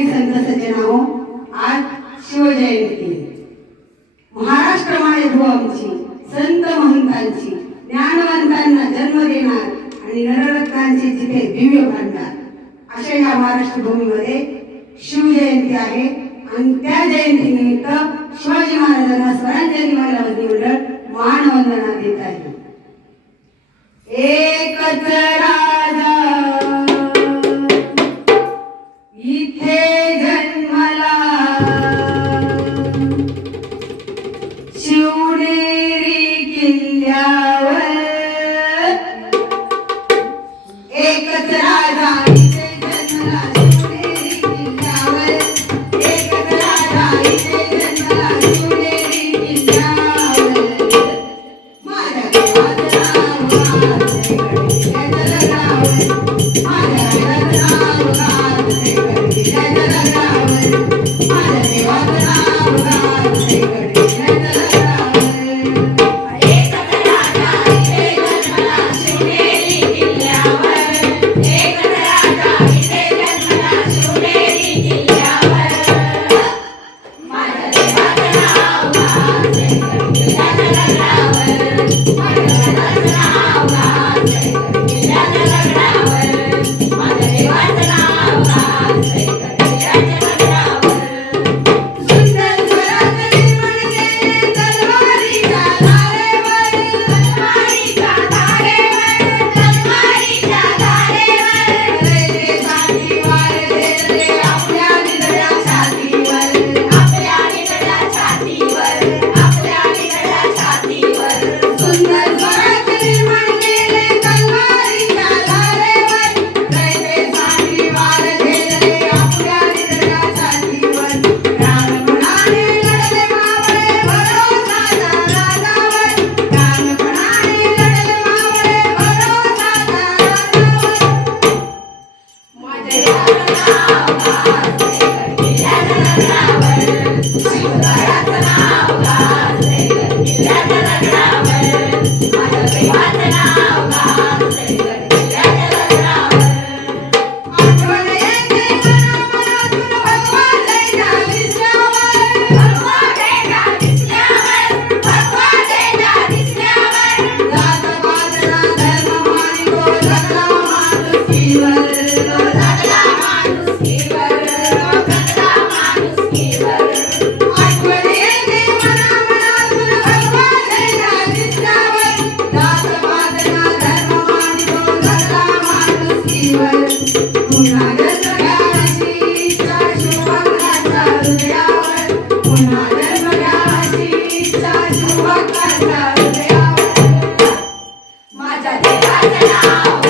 आणि संत सज्जनाओ हो, आज शिवजयंती. महाराष्ट्र मायभू आमची संत महंतांची ज्ञानवंतांना जन्म देणार आणि नररत्नांचे जिथे दिव्य भांडणार अशा या महाराष्ट्र भूमीमध्ये शिवजयंती आहे आणि त्या जयंतीनिमित्त शिवाजी महाराजांना स्वरांजली महिला मंडळ मानवंदना देत आहे. एकच Take it to the high life. माझ्या देवाचं नाव